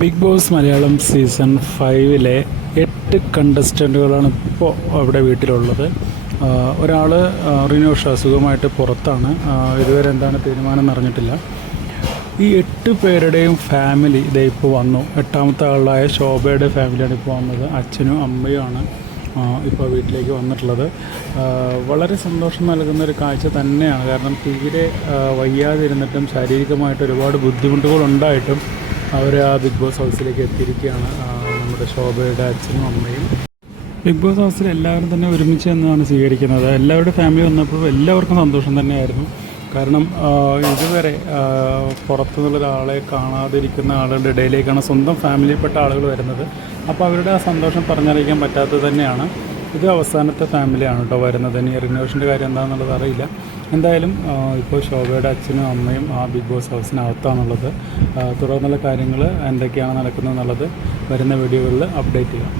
Big boss Malayalam season 5-ലെ 8 കണ്ടസ്റ്റൻറ്റുകളാണ് ഇപ്പോൾ അവിടെ വീട്ടിലുള്ളത്. ഒരാൾ റിനോഷ സുഖമായിട്ട് പുറത്താണ്. ഇതുവരെ എന്താണ് തീരുമാനം എന്നറിഞ്ഞിട്ടില്ല. ഈ 8 പേരുടെയും ഫാമിലി ഇതേ ഇപ്പോൾ വന്നു. 8ാമത്തെ ആളായ ശോഭയുടെ ഫാമിലിയാണ് ഇപ്പോൾ വന്നത്. അച്ഛനും അമ്മയുമാണ് ഇപ്പോൾ വീട്ടിലേക്ക് വന്നിട്ടുള്ളത്. വളരെ സന്തോഷം നൽകുന്നൊരു കാഴ്ച തന്നെയാണ്. കാരണം തീരെ വയ്യാതിരുന്നിട്ടും ശാരീരികമായിട്ട് ഒരുപാട് ബുദ്ധിമുട്ടുകളുണ്ടായിട്ടും അവർ ആ ബിഗ് ബോസ് ഹൗസിലേക്ക് എത്തിയിരിക്കുകയാണ്. നമ്മുടെ ശോഭയുടെ അച്ഛനും അമ്മയും ബിഗ് ബോസ് ഹൗസിൽ എല്ലാവരും തന്നെ ഒരുമിച്ച് എന്നാണ് സ്വീകരിക്കുന്നത്. എല്ലാവരുടെ ഫാമിലി വന്നപ്പോൾ എല്ലാവർക്കും സന്തോഷം തന്നെയായിരുന്നു. കാരണം ഇതുവരെ പുറത്തു നിന്നുള്ളൊരാളെ കാണാതിരിക്കുന്ന ആളുകളുടെ ഇടയിലേക്കാണ് സ്വന്തം ഫാമിലിയിൽപ്പെട്ട ആളുകൾ വരുന്നത്. അപ്പോൾ അവരുടെ ആ സന്തോഷം പറഞ്ഞറിയിക്കാൻ പറ്റാത്തത് തന്നെയാണ്. ഇത് അവസാനത്തെ ഫാമിലിയാണ് കേട്ടോ വരുന്നത്. ഇനി റിനോവേഷൻ്റെ കാര്യം എന്താണെന്നുള്ളത് അറിയില്ല. എന്തായാലും ഇപ്പോൾ ശോഭയുടെ അച്ഛനും അമ്മയും ആ ബിഗ് ബോസ് ഹൗസിനകത്താണുള്ളത്. തുടർന്നുള്ള കാര്യങ്ങൾ എന്തൊക്കെയാണ് നടക്കുന്നത് എന്നുള്ളത് വരുന്ന വീഡിയോകളിൽ അപ്ഡേറ്റ് ചെയ്യാം.